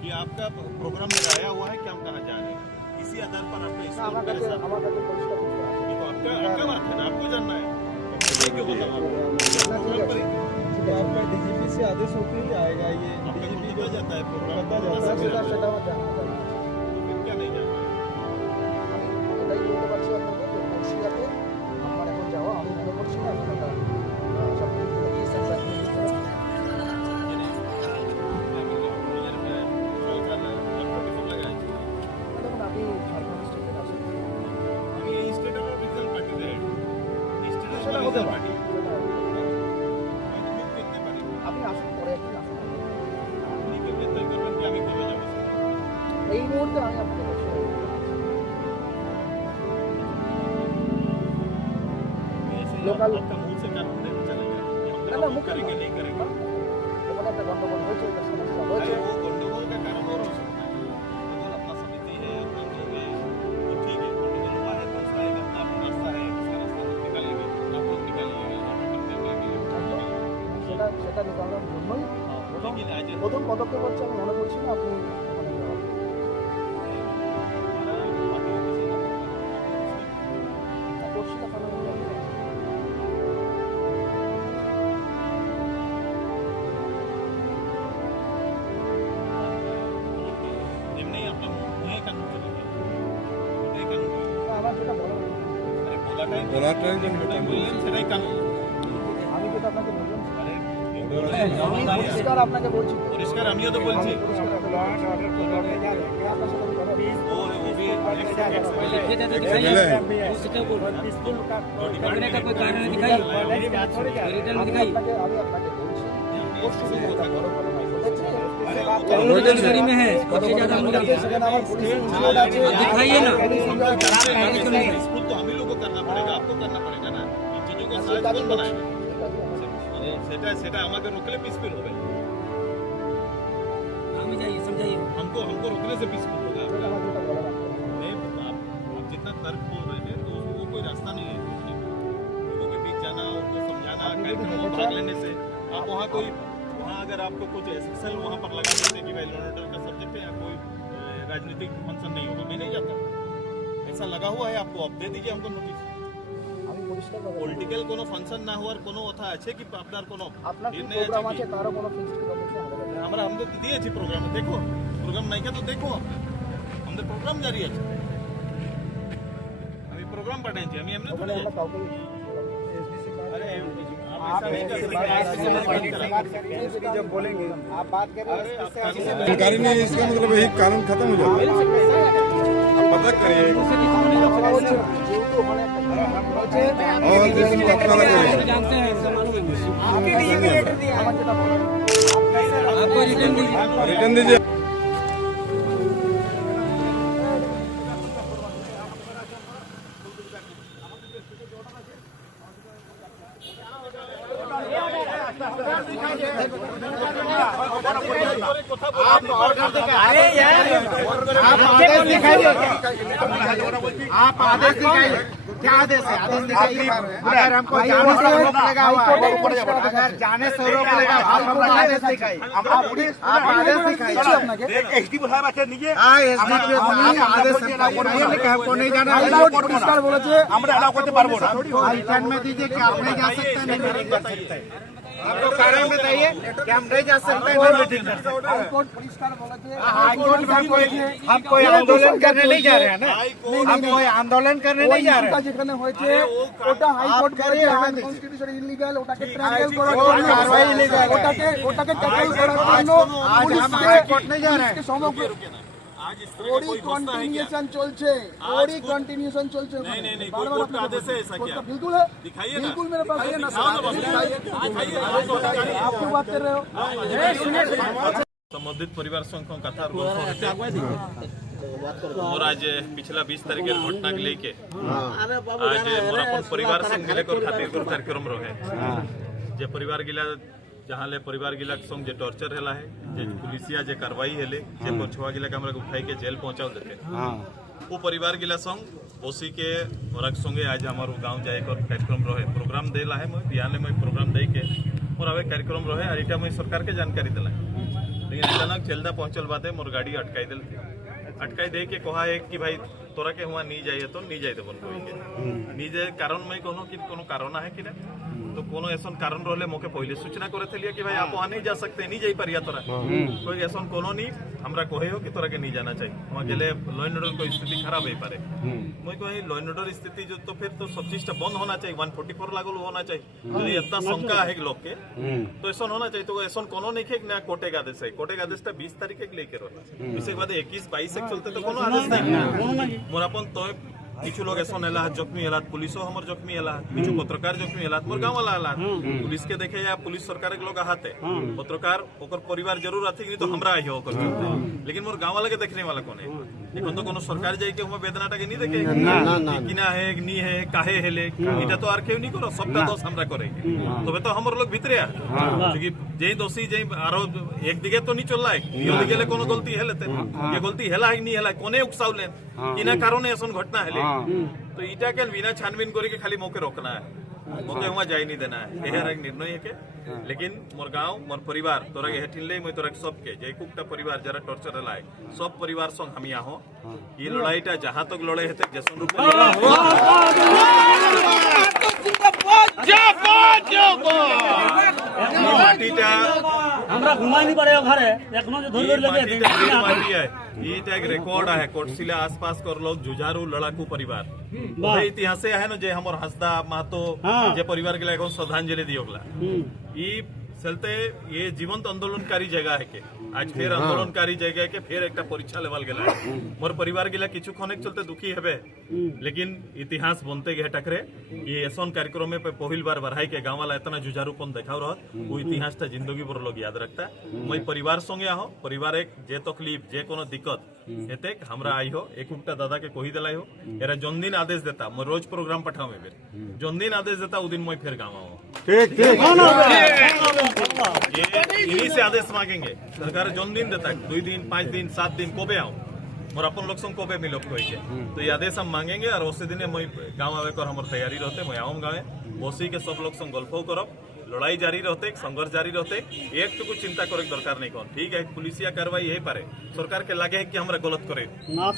कि आपका प्रोग्राम मेरा आया हुआ है कि हम कहाँ जा रहे हैं, इसी आधार पर आपका स्कोर मेरे साथ। ये तो आपका बात है ना, आपको जानना है, क्यों बताऊँ आपको प्रोग्राम पर ही तो आपका डीजीपी से आदेश होकर ही आएगा ये। आपका डीजीपी पता जाता है प्रोग्राम पता जाता है। फिर क्या नहीं जाता है? এটাই বলতে পারছি আপনাকে যে বর্ষিয়াতে আমার এখন যাওয়া আমি মনে করছি না এখন একটা সব কিছু কি সেন্সার দেখুন আপনি ঝাড়খণ্ড স্টেটের আছেন আমি এই স্টেটের রিজাল্ট পার্টি রেড স্টেটের সেটা হতে রিজাল্ট পারে পার্টি আমি তো দেখতে পারি আপনি আসুন পরে একদিন আসুন আপনি কেমনে তৈরি করবেন কি আমি কবে যাবো এই মুহূর্তে আমি আপনাকে বলছি लोकल आपका मुंह से कानून नहीं चलेगा ना, ना, मुख्य करेंगे नहीं करेंगे ওখানে একটা গন্ডগোল হয়েছে একটা সমস্যা হয়েছে वो गंडगोल का कारण और हो सकता है गंडगोल अपना समिति है अपना लोग है तो ठीक है गंडगोल हुआ है तो उसका एक अपना रास्ता है उसका रास्ता हम निकालेंगे आप लोग निकालिएगा সেটা সেটা নিকালার জন্যই लेकिन आज প্রথম পদক্ষেপ হচ্ছে আমি মনে করছি না আপনি ওখানে যাওয়া हमारा पार्टी ऑफिस है পরিষ্কার করা হয়ে যাবে एमने अपना मुंह कानून चलेगा ওটাই কানুন আমার যেটা বলা আরে বলাটাই বলাটাই ওটাই বললেন সেটাই কানুন আমি যেটা আপনাকে বললাম আরে আমি পরিষ্কার আপনাকে বলছি পরিষ্কার আমিও তো বলছি वो भी करने का कोई कारण दिखाई रिटर्न दिखाई जानकारी में है सबसे ज्यादा हम लोग दिखाइए ना स्कूल तो हम ही लोग को करना पड़ेगा आपको करना पड़ेगा ना इन चीजों को साथ कौन बनाएगा সেটা সেটা আমাকে रोकले पीसफुल होगा हम जाइए समझाइए हमको रोकने से पीसफुल होगा नहीं आप जितना तर्क बोल रहे हैं तो वो कोई रास्ता नहीं है लोगों के बीच जाना उनको समझाना कार्यक्रमों में भाग लेने से आप वहाँ कोई वहाँ अगर आपको कुछ एसेक्सल वहाँ पर लगा देते कि भाई लॉ एंड ऑर्डर का सब्जेक्ट है या कोई राजनीतिक फंक्शन नहीं होगा मैं नहीं जाता ऐसा लगा हुआ है आपको अब दे दीजिए हमको नोटिस আমি পরিষ্কার পলিটিক্যাল কোনো ফাংশন না হওয়ার কোনো কথা আছে কি আপনার কোনো আপনার কি নির্ণয় প্রোগ্রাম আছে আছে তারও কোনো ফিক্সড কর্মসূচি আমাদের কাছে আমরা আমাদের দিয়েছি প্রোগ্রাম দেখো প্রোগ্রাম নাই তো দেখো আমাদের প্রোগ্রাম জারি আছে আমি প্রোগ্রাম পাঠাইছি আমি এমনি ওখানে আমরা কাউকে अरे आप ऐसा नहीं कर सकते जब बोलेंगे आप बात करें सरकारी में इसका मतलब यही कानून खत्म हो जाता है। आप पता करिए और जैसे अपना करिए जानते हैं आपको रिटर्न दीजिए आप ऑर्डर अरे यार आप आदेश दिखाइए आप आदेश दिखाइए क्या आदेश है आदेश दिखाइए अगर हमको जाने से रोक लगा हुआ अगर जाने से रोक लगा आप हमको आदेश दिखाइए आप आदेश दिखाइए एसडी साहब আছে নিজে এসডি আদেশ हमको नहीं जाना পুরস্কার বলেছে আমরা এলাও করতে পারবো না হাইকোর্ট में दीजिए कि आप नहीं जा सकते नहीं जा सकते आपको कारण बताइए कि हम नहीं जा सकते हाईकोर्ट पुरस्कार हाईकोर्ट हम कोई आंदोलन करने नहीं जा रहे हैं ना हम कोई आंदोलन करने नहीं जा रहे हैं যেখানে হয়েছে ওটা হাইকোর্ট বলেছে আনকনস্টিটিউশনাল ইলিগাল ওটাকে ট্রায়াল করার জন্য কারবাই ইলিগাল ওটাকে ট্যাকল করার জন্য আজ हम हाईकोर्ट नहीं जा रहे हैं সমগ্র आज इस तरह का कोई होता है क्या चलছে ওরই কন্টিনিউশন চলছে नहीं नहीं नहीं कोई कोर्ट का आदेश है ऐसा क्या बिल्कुल है दिखाइए ना बिल्कुल मेरे पास है ना दिखाइए आप क्यों बात कर रहे हो संबंधित परिवार संघ कथा और आज पिछला 20 तारीख घटना के लेके आज मोर अपन परिवार संघ लेकर खातिर कार्यक्रम रहे जे परिवार गिला जहाँ ले परिवार गिला संग जे टॉर्चर हैला है जे पुलिसिया जे कार्रवाई हेले जे पछुआ गिला के हमरा उठाई के जेल पहुंचाओ देते वो परिवार गिला संग ओसी के औरक संगे आज हमारो गांव जाए कर कार्यक्रम रहे प्रोग्राम देला है मैं बिहान में प्रोग्राम दे के और आवे कार्यक्रम रहे और इटा मैं सरकार के जानकारी देला लेकिन लेकिन अचानक जेलदा पहुंचल बाते मोर गाड़ी अटकाई दिल अटकाई दे के कहा है कि भाई तोरा के हुआ नहीं जाइए तो नहीं जाइए बोल नहीं जाए कारण मैं कहूँ कि कोनो कारण है कि ना तो कोनो ऐसा कारण रहले मोके पहले सूचना करे थे कि भाई आप वहाँ नहीं जा सकते नहीं जाई पारिया तोरा कोई ऐसा कोनो नहीं हमरा कहे हो कि तोरा के नहीं जाना चाहिए वहाँ गेले लॉ एंड ऑर्डर को स्थिति खराब हो पारे मैं कहे लॉ एंड ऑर्डर स्थिति जो तो फिर तो सब चीज बंद होना चाहिए 144 लागू होना चाहिए यदि इतना शंका है लोग के तो ऐसा होना चाहिए तो ऐसा कोनो नहीं है ना कोर्टे का आदेश है कोर्टे का आदेश बीस तारीख के लेके रहा इसके बाद 21-22 से चलते तो कोनो आदेश नहीं मोर अपन तो किछु लोग ऐसा एला जख्मी एला पुलिसो हमर जख्मी एला किछु पत्रकार जख्मी एला मोर गांव वाला एला पुलिस के देखे या पुलिस सरकार के लोग आते पत्रकार ओकर परिवार जरूर आथे कि तो हमरा आइयो ओकर लेकिन मोर गांव वाला के देखने वाला कोने এখন তো কোনো সরকার যাই কে হুমা বেদনাটাকে নি দেখে কিনা है নি है काहे हेले এটা তো আর কেউ নি করো সবটা দোষ আমরা করে তবে তো हमर लोग ভিতরে आ क्योंकि যেই দোষী যেই আরো একদিকে তো নি চললাই ইয়ে গেলে কোনো গলতি হেলেতে ये गलती হেলা है নি হেলা কোনে উকসাউলেন কিনা কারণে এসন ঘটনা হেলে तो इटा के बिना छानबीन करे के खाली मौके रोकना है मौके हुआ जाई नहीं देना है यह एक निर्णय है के लेकिन मोर गांव मोर परिवार तोरा के हेठिनले मैं तोरा सब के जे कुकटा परिवार जरा टॉर्चर लाए सब परिवार संग हम यहाँ हो ये लड़ाईटा जहां तक लड़े हेते जसन रूप माटीटा हमरा घुमानी पड़े घरे एखनो जो धोर लगे माटी है ये एक रिकॉर्ड है कोटशिला आसपास कर लोग जुझारू लड़ाकू परिवार वही इतिहास है ना जे हमर हंसदा महतो जे परिवार के लिए श्रद्धांजलि दियोगला ई चलते ये जीवंत आंदोलनकारी जगह है के आज फिर आंदोलनकारी जगह के फिर एक परीक्षा लेवल गला मोर परिवार गिला किछु खनेक चलते दुखी हेबे लेकिन इतिहास बनते गए टकरे ये ऐसन कार्यक्रम में पहिल बार बढ़ाई के गांव वाला इतना जुझारूपन देखाव रह वो इतिहास ता जिंदगी भर लोग याद रखता मैं परिवार संगे आहो परिवार एक जे तकलीफ जे कोनो दिक्कत हेते हमरा आई हो एक दादा के कही दिलाई हो एरा जोन दिन आदेश देता मैं रोज प्रोग्राम पठाऊ में फिर जोन दिन आदेश देता वो दिन मैं फिर गाँव आओ ठीक ठीक ये इन्हीं से आदेश मांगेंगे सरकार जोन दिन देता है 2 दिन 5 दिन 7 दिन कोबे आऊं और अपन लोग संग कोबे मिलो कोई के तो ये आदेश हम मांगेंगे और उसी दिन मैं गाँव आवे कर हमारे तैयारी रहते मैं आऊँ गाँव बसी के सब लोग संग गल्फो करो लड़ाई जारी रहते संघर्ष जारी रहते एक तो कुछ चिंता करे दरकार नहीं कौन ठीक है पुलिसिया कार्रवाई यही पारे सरकार के लगे है कि हमरा गलत करे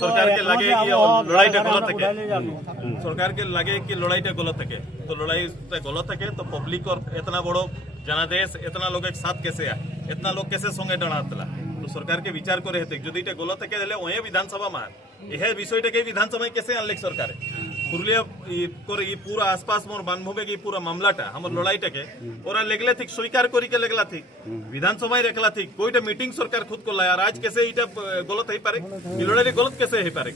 सरकार के लगे कि लड़ाई गलत है सरकार के लगे कि लड़ाई गलत है तो लड़ाई गलत है तो पब्लिक और इतना बड़ो जनादेश इतना लोग एक साथ कैसे आए इतना लोग कैसे संगे डरातला तो सरकार के विचार करे हेते যদি এটা গলত থাকে তাহলে ওহে বিধানসভা মান এহে বিষয়টাকে বিধানসভায় कैसे আনলে सरकार पुरुलिया करे ये पूरा आसपास मोर बानभूमि की पूरा मामलाटा हमर लड़ाईटाके ओरा लेगले ठीक स्वीकार करी के लेगला ठीक विधानसभा रखला ठीक कोईटा मीटिंग सरकार खुद को लाया आज कैसे इटा गलत है पारे लड़ाई गलत कैसे है पारे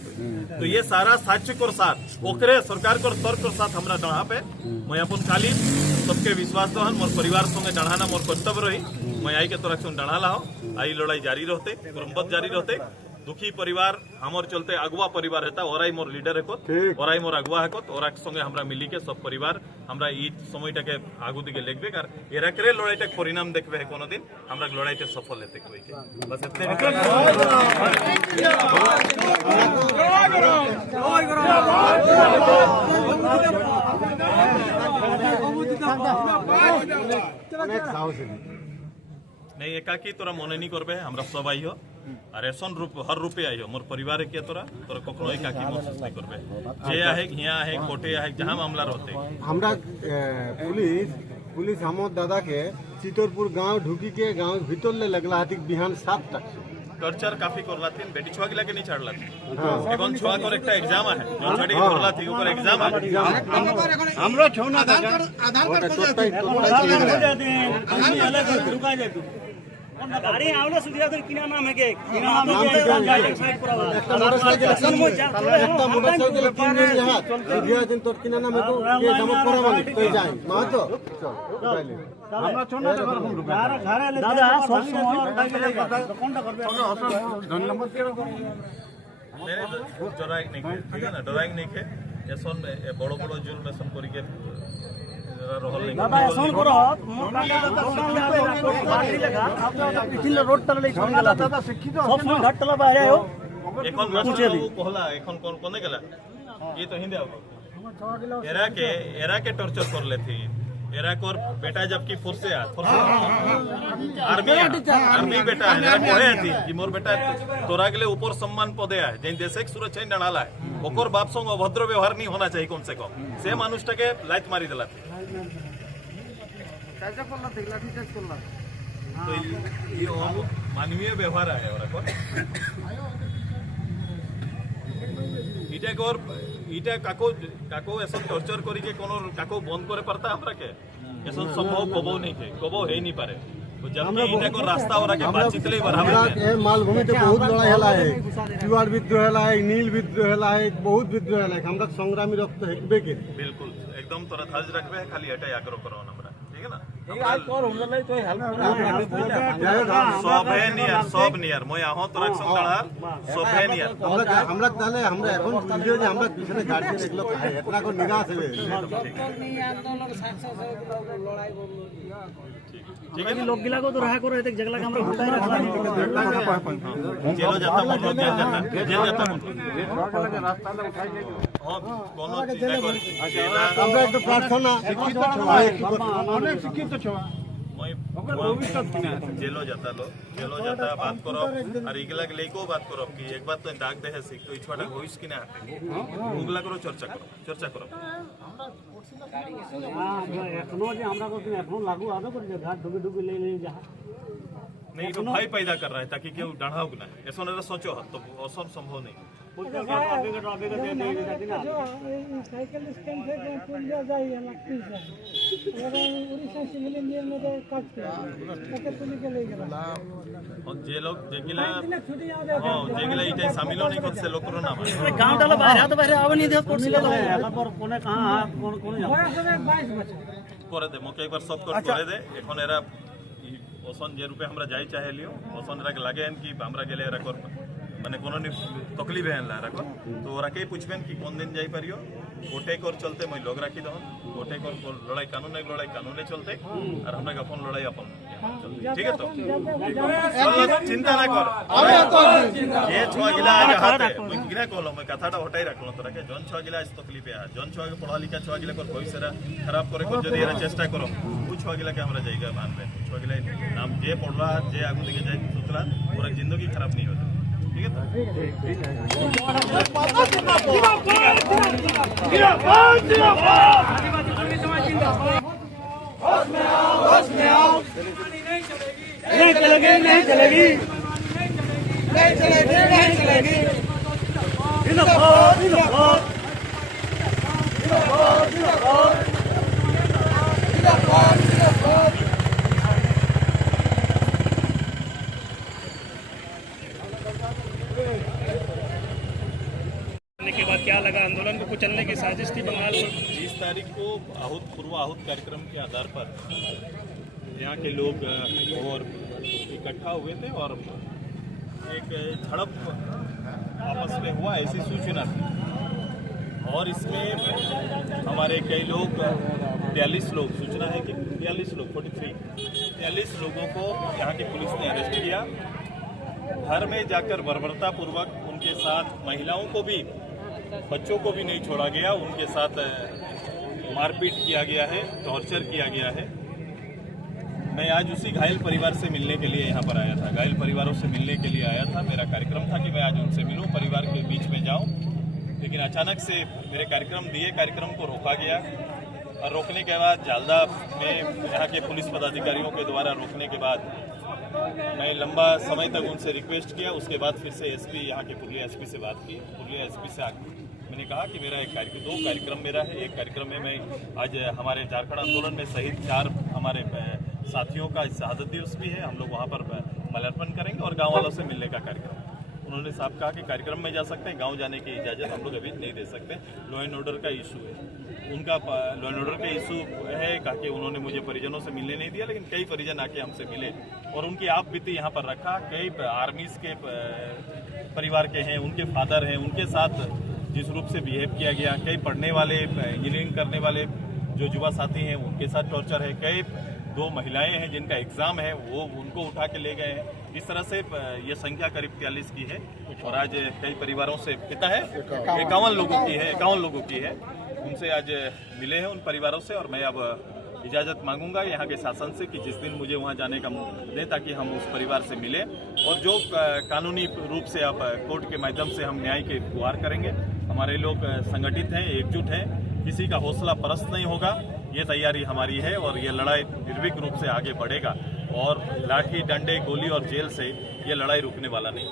तो ये सारा साक्ष्य को साथ ओकरे सरकार को तर्क को साथ हमरा डढ़ा पे मैं अपन खाली सबके विश्वास दहन मोर परिवार संगे डढ़ाना मोर कर्तव्य रही मैं आई के तोरा सुन डढ़ा लाओ आई लड़ाई जारी रहते क्रमबद्ध जारी रहते दुखी परिवार हमर चलते अगुआ परिवार रहता ओराई मोर लीडर है ओराई मोर अगुआ है ओरा संगे हमरा मिली के सब परिवार हमरा ई সময়টাকে आगू दिके लेगबे कर एरा करे लड़ाईटा परिणाम देखबे है कोनो दिन हमरा लड़ाईटा सफल हेते कोई के बस एते नहीं एकाकी तोरा मने नहीं करबे हमरा सब आई हो और ऐसा रूप हर रूपे आई हो मोर परिवार के तोरा कखनो एकाकी महसूस नहीं करबे जे आहे हिया आहे कोटे आहे जहां मामला रहते हमरा पुलिस हमर दादा के चितरपुर गांव ढुकी के गांव भीतर ले लगला हाथी बिहान 7 तक टॉर्चर काफी करला थी बेटी छुआ के नहीं छाड़ला थी एकोन छुआ कर एकटा एग्जाम है जो छाड़ी करला थी ऊपर एग्जाम है हमरो छोना आधार कार्ड रुका जाए तू गाड़ी आवले सुधिया तो किना नाम है के किना साइड पूरा একটা মোটরসাইকেল কিনে নিয়ে হাত সুধিয়া দিন তোর কিনা নাম তো কে জমা করা মানে তুই যাই মা তো চল আমরা ছোনা ঘর ফোন ঘরে দাদা সব সময় কোনটা করবে ধন্যবাদ नहीं डराइंग नहीं ठीक है ना डराइंग नहीं के ऐसन बड़ो बड़ो जुल्म ऐसन करी के रहल नहीं दादा ऐसा करो मोर बाटी लगा आपका पिछले रोड तर ले छोड़ गला दादा शिक्षित सब समय घाट तला बाहर आयो এখন মাস্টার বাবু कहला এখন कोने गेला ये तो हिंदी आओ एरा के टॉर्चर कर ले थी मेरा एक और बेटा जबकि फोर्स से आर्मी बेटा है मेरा कहे थी कि मोर बेटा तोरा के लिए ऊपर सम्मान पदे है जेन देश एक सुरक्षा डाला है ओकर बाप संग अभद्र व्यवहार नहीं होना चाहिए कम से कम से मानुषटा के लाइट मारी दिला तो ये मानवीय व्यवहार है इटा काको ऐसा टॉर्चर करी के कोनो काको बंद करे पड़ता हमरा के ऐसा संभव कबो नहीं थे कबो है नहीं पारे तो जब इटा को रास्ता हो रहा के बातचीत ले बराबर है मालभूमि तो बहुत लड़ाई हला है चुआड़ विद्रोह हला है नील विद्रोह हला है बहुत विद्रोह हला है हमरा संग्रामी रक्त हेकबे के बिल्कुल एकदम तोरा धाज रखबे है खाली एटा आग्रह करो हमरा ठीक है ना सब नियर मैं आहो तोरा संगड़ा सब है नियर हमरा ताले हमरा এখন ভিডিও যে আমরা পিছনে গাড়ি দেখলো এতনা কো নিরাশ হবে ठीक है लोग गिला को तो रहा करो एक जगला का हमरा होता है जेलो जाता मन जेल जाता मन कोनो चीज আমরা একটু প্রার্থনা অনেক শিক্ষিত ছোয়া जेलो जाता बात करो और इगला के लेको बात करो कि एक बात तो दाग दे है सिक तो इछवाटा होइस कि ना उगला करो चर्चा करो एखनो जे हमरा को एखनो लागू आदो कर जे घाट डुबी ले जा नहीं तो भय पैदा कर रहा है ताकि केहू डढ़ाओ ना ऐसा ना सोचो तो असम संभव नहीं साइकिल स्टैंड से पुलिया जाइए लगती है और उड़ीसा सिविल इंजीनियर में तो काट के पुलिस के ले गया और जे लोग जेगिला इटे शामिल होने को से लोग ना गांव डाला बाहर आवे नहीं दे कोर्स ले पर कोने कहां कोन जा 22 बचे करे दे मके एक बार सब करे दे এখন এরা ओसन जे रुपए हमरा जाई चाहे लियो ओसन रा के लागे कि हमरा गेले रा कर माने कोनो तकलीफ है ला रखो तो राके पूछबेन कि कौन दिन जाई परियो गोटे कर चलते मैं लोग राखी दहन गोटे कर लड़ाई कानून चलते और हमरा का अपन लड़ाई अपन ठीक है तो चिंता ना कर ये छुआ गिला आज हाथे मैं गिरा कहलो मैं कथाटा हटाई रखलो तोरा के जन छुआ गिला इस तकलीफ है जन छुआ के पढ़ा लिखा छुआ गिला कर भविष्य खराब करे को जदी एरा चेष्टा करो वो छुआ गिला के हमरा जाईगा मानबे छुआ गिला नाम जे पढ़ला जे आगु दिखे जाय सोचला पूरा जिंदगी खराब नहीं होती ठीक है नहीं चलेगी के बाद क्या लगा आंदोलन को कुचलने की साजिश थी बंगाल में 20 तारीख को पूर्व आहूत कार्यक्रम के आधार पर यहाँ के लोग और इकट्ठा हुए थे और एक झड़प आपस में हुआ ऐसी सूचना थी और इसमें हमारे कई लोग 42 लोग सूचना है कि 42 लोग 43 लोगों को यहाँ की पुलिस ने अरेस्ट किया घर में जाकर बर्बरतापूर्वक उनके साथ महिलाओं को भी बच्चों को भी नहीं छोड़ा गया उनके साथ मारपीट किया गया है टॉर्चर किया गया है मैं आज उसी घायल परिवार से मिलने के लिए यहाँ पर आया था घायल परिवारों से मिलने के लिए आया था मेरा कार्यक्रम था कि मैं आज उनसे मिलूं परिवार के बीच में जाऊं लेकिन अचानक से मेरे कार्यक्रम को रोका गया और रोकने के बाद जालदा में यहाँ के पुलिस पदाधिकारियों के द्वारा रोकने के बाद मैं लंबा समय तक उनसे रिक्वेस्ट किया उसके बाद फिर से एसपी यहाँ के पुरलिया एसपी से बात की पुरलिया एसपी से मैंने कहा कि मेरा दो कार्यक्रम मेरा है एक कार्यक्रम में मैं आज हमारे झारखंड आंदोलन में शहीद 4 हमारे साथियों का शहादत दिवस भी है हम लोग वहाँ पर माल्यार्पण करेंगे और गाँव वालों से मिलने का कार्यक्रम उन्होंने साफ कहा कि कार्यक्रम में जा सकते हैं गाँव जाने की इजाज़त हम लोग अभी नहीं दे सकते लॉ एंड ऑर्डर का इशू है उनका लॉ एंड ऑर्डर का इशू है कहा कि उन्होंने मुझे परिजनों से मिलने नहीं दिया लेकिन कई परिजन आके हमसे मिले और उनकी आप बीती यहाँ पर रखा कई आर्मीज के परिवार के हैं उनके फादर हैं उनके साथ जिस रूप से बिहेव किया गया कई पढ़ने वाले इंजीनियरिंग करने वाले जो युवा साथी हैं उनके साथ टॉर्चर है कई 2 महिलाएं हैं जिनका एग्जाम है वो उनको उठा के ले गए हैं इस तरह से ये संख्या करीब 43 की है और आज कई परिवारों से कितना है 51 लोगों की है उनसे आज मिले हैं उन परिवारों से और मैं अब इजाज़त मांगूंगा यहाँ के शासन से कि जिस दिन मुझे वहाँ जाने का मौका दें ताकि हम उस परिवार से मिलें और जो कानूनी रूप से अब कोर्ट के माध्यम से हम न्याय के गुहार करेंगे। हमारे लोग संगठित हैं, एकजुट हैं, किसी का हौसला परस्त नहीं होगा, ये तैयारी हमारी है और ये लड़ाई निर्भीक रूप से आगे बढ़ेगा और लाठी, डंडे, गोली और जेल से ये लड़ाई रुकने वाला नहीं।